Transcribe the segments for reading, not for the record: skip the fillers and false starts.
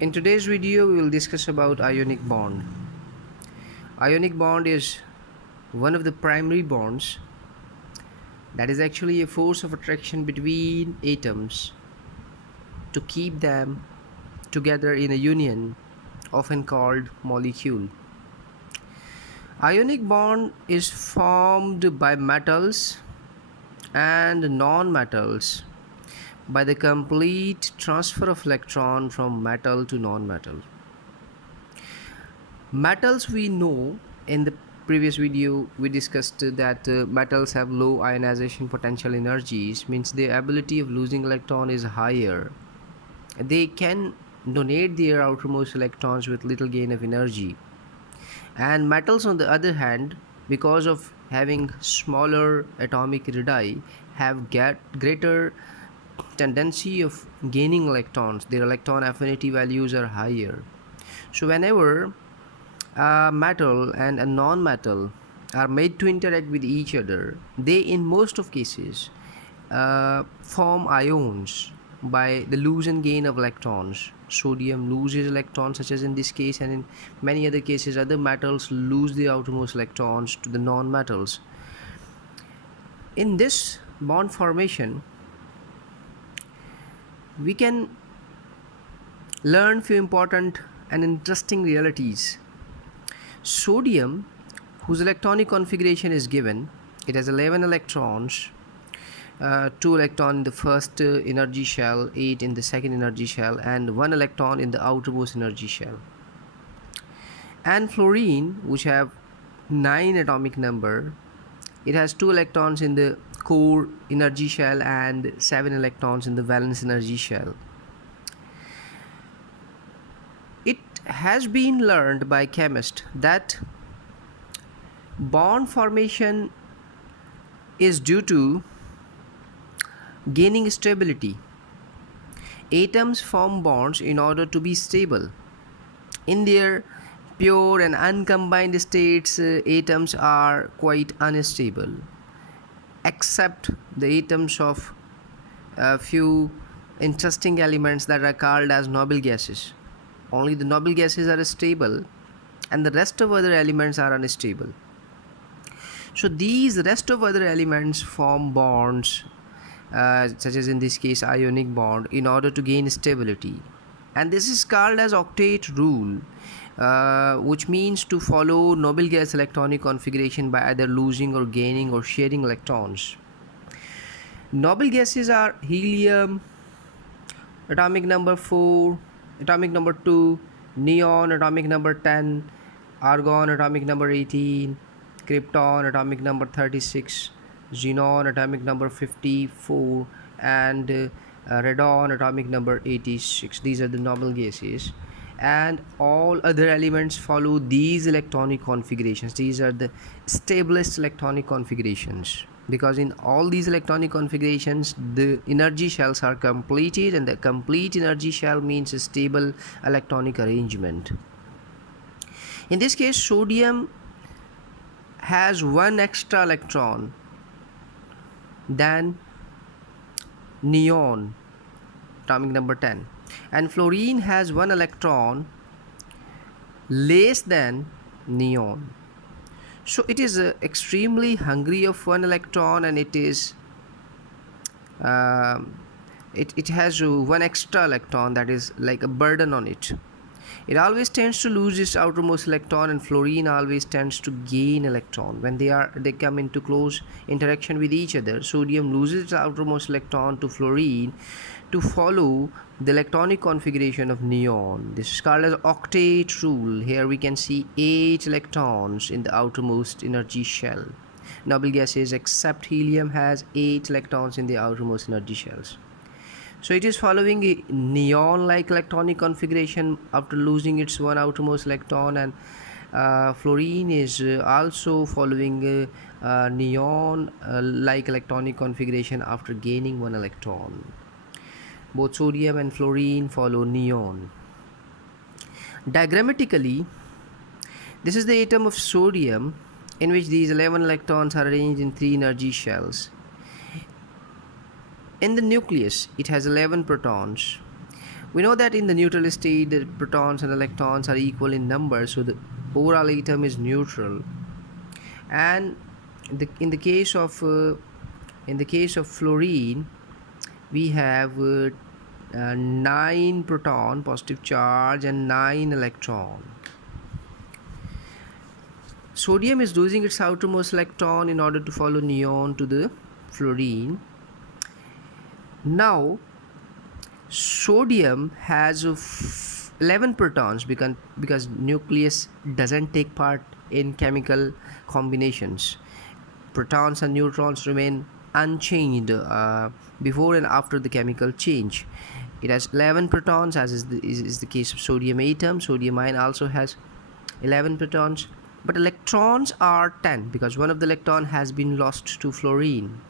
In today's video, we will discuss about ionic bond. Ionic bond is one of the primary bonds that is actually a force of attraction between atoms to keep them together in a union, often called molecule. Ionic bond is formed by metals and non-metals by the complete transfer of electron from metal to non-metal. Metals, we know in the previous video we discussed that metals have low ionization potential energies, means the ability of losing electron is higher. They can donate their outermost electrons with little gain of energy. And metals, on the other hand, because of having smaller atomic radii, have greater tendency of gaining electrons. Their electron affinity values are higher. So whenever a metal and a non-metal are made to interact with each other, they in most of cases form ions by the lose and gain of electrons. Sodium loses electrons, such as in this case, and in many other cases other metals lose the outermost electrons to the non-metals. In this bond formation, we can learn few important and interesting realities. Sodium, whose electronic configuration is given, it has 11 electrons, 2 electrons in the first energy shell, 8 in the second energy shell, and 1 electron in the outermost energy shell. And fluorine, which have 9 atomic number, it has 2 electrons in the core energy shell and 7 electrons in the valence energy shell. It has been learned by chemists that bond formation is due to gaining stability. Atoms form bonds in order to be stable. In their pure and uncombined states, atoms are quite unstable, except the atoms of a few interesting elements that are called as noble gases. Only the noble gases are stable and the rest of other elements are unstable. So these rest of other elements form bonds, such as in this case ionic bond, in order to gain stability. And this is called as octet rule, which means to follow noble gas electronic configuration by either losing or gaining or sharing electrons. Noble gases are helium, atomic number 4, atomic number 2, neon, atomic number 10, argon, atomic number 18, krypton, atomic number 36, xenon, atomic number 54, and radon, atomic number 86. These are the noble gases, and all other elements follow these electronic configurations. These are the stablest electronic configurations, because in all these electronic configurations the energy shells are completed, and the complete energy shell means a stable electronic arrangement. In this case, sodium has 1 extra electron than neon, atomic number 10, and fluorine has 1 electron less than neon. So it is extremely hungry of 1 electron, and it is it has 1 extra electron that is like a burden on it. It always tends to lose its outermost electron, and fluorine always tends to gain electron. When they come into close interaction with each other, sodium loses its outermost electron to fluorine to follow the electronic configuration of neon. This is called as octet rule. Here we can see 8 electrons in the outermost energy shell. Noble gases except helium has 8 electrons in the outermost energy shells. So it is following a neon-like electronic configuration after losing its 1 outermost electron, and fluorine is also following a neon-like electronic configuration after gaining 1 electron. Both sodium and fluorine follow neon. Diagrammatically, this is the atom of sodium, in which these 11 electrons are arranged in 3 energy shells. In the nucleus, it has 11 protons. We know that in the neutral state, the protons and electrons are equal in number, so the overall atom is neutral. And in the case of fluorine, we have 9 proton positive charge and 9 electron. Sodium is losing its outermost electron in order to follow neon to the fluorine. Now sodium has 11 protons because nucleus doesn't take part in chemical combinations. Protons and neutrons remain unchanged before and after the chemical change. It has 11 protons, as is the case of sodium atom. Sodium ion also has 11 protons, but electrons are 10 because one of the electron has been lost to fluorine.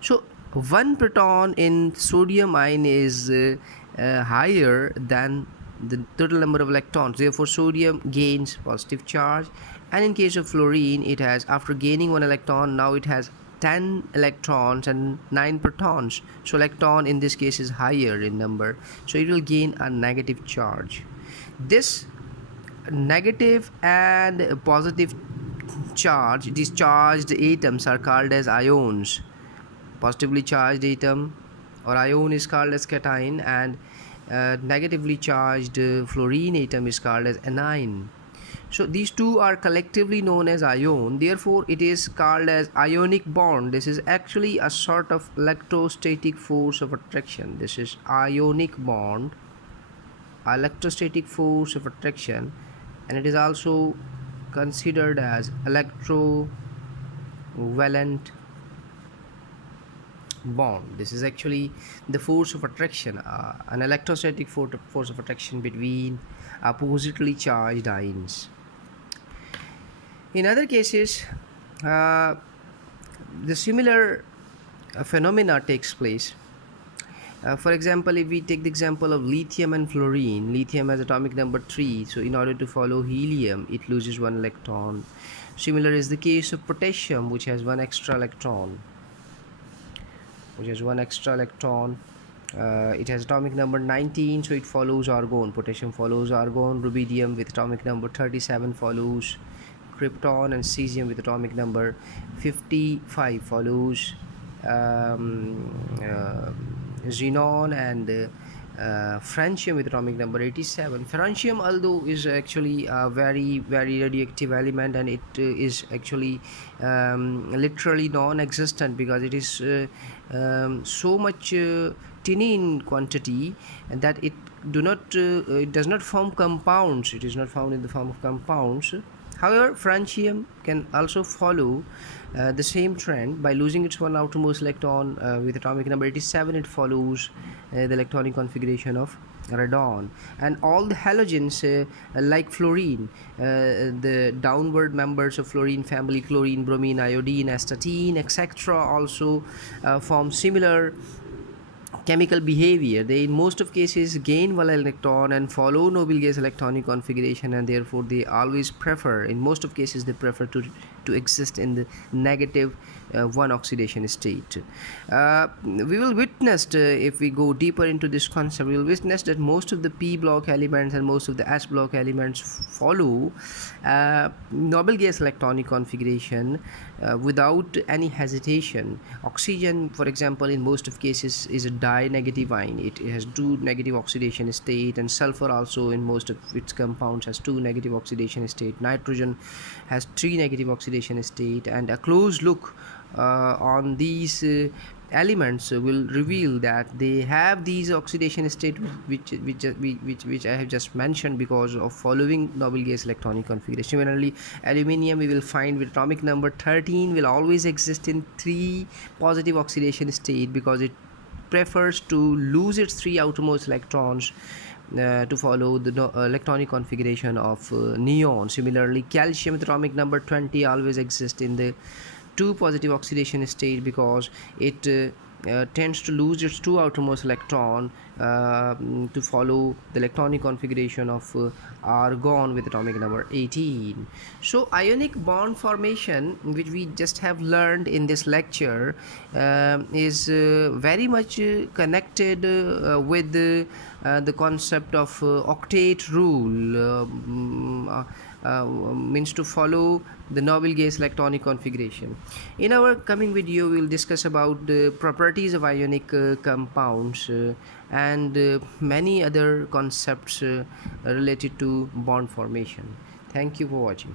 So one proton in sodium ion is higher than the total number of electrons. Therefore sodium gains positive charge, and in case of fluorine, it has, after gaining one electron, now it has 10 electrons and 9 protons. So electron in this case is higher in number, so it will gain a negative charge. This negative and positive charge, these charged atoms are called as ions. Positively charged atom or ion is called as cation, and negatively charged fluorine atom is called as anion. So these two are collectively known as ion, therefore it is called as ionic bond. This is actually a sort of electrostatic force of attraction. This is ionic bond, electrostatic force of attraction, and it is also considered as electrovalent bond. This is actually the force of attraction, an electrostatic force of attraction between oppositely charged ions. In other cases, the similar phenomena takes place. For example, if we take the example of lithium and fluorine, lithium has atomic number 3, so in order to follow helium, it loses one electron. Similar is the case of potassium, which has one extra electron. It has atomic number 19, so it follows argon. Potassium follows argon. Rubidium with atomic number 37 follows krypton, and cesium with atomic number 55 follows xenon, and francium with atomic number 87. Francium, although, is actually a very radioactive element, and it is actually literally non-existent because it is so much tiny in quantity that it does not form compounds. It is not found in the form of compounds. However, francium can also follow the same trend by losing its one outermost electron. With atomic number 87, it follows the electronic configuration of radon. And all the halogens, like fluorine, the downward members of fluorine family, chlorine, bromine, iodine, astatine, etc., also form similar chemical behavior. They in most of cases gain one electron and follow noble gas electronic configuration, and therefore they always prefer, in most of cases they prefer to exist in the negative one oxidation state. We will witness, if we go deeper into this concept, we will witness that most of the p block elements and most of the s block elements follow noble gas electronic configuration without any hesitation. Oxygen, for example, in most of cases is a di-negative ion. It has 2 negative oxidation state, and sulfur also in most of its compounds has 2 negative oxidation state. Nitrogen has 3 negative oxidation state, and a close look on these elements will reveal that they have these oxidation state which I have just mentioned because of following noble gas electronic configuration. Similarly, aluminium, we will find with atomic number 13 will always exist in 3 positive oxidation state because it prefers to lose its 3 outermost electrons to follow the electronic configuration of neon. Similarly, calcium with atomic number 20 always exists in the 2 positive oxidation state because it tends to lose its two outermost electron to follow the electronic configuration of argon with atomic number 18. So ionic bond formation, which we just have learned in this lecture, is very much connected with the concept of octet rule, means to follow the noble gas electronic configuration. In our coming video, we will discuss about the properties of ionic compounds and many other concepts related to bond formation. Thank you for watching.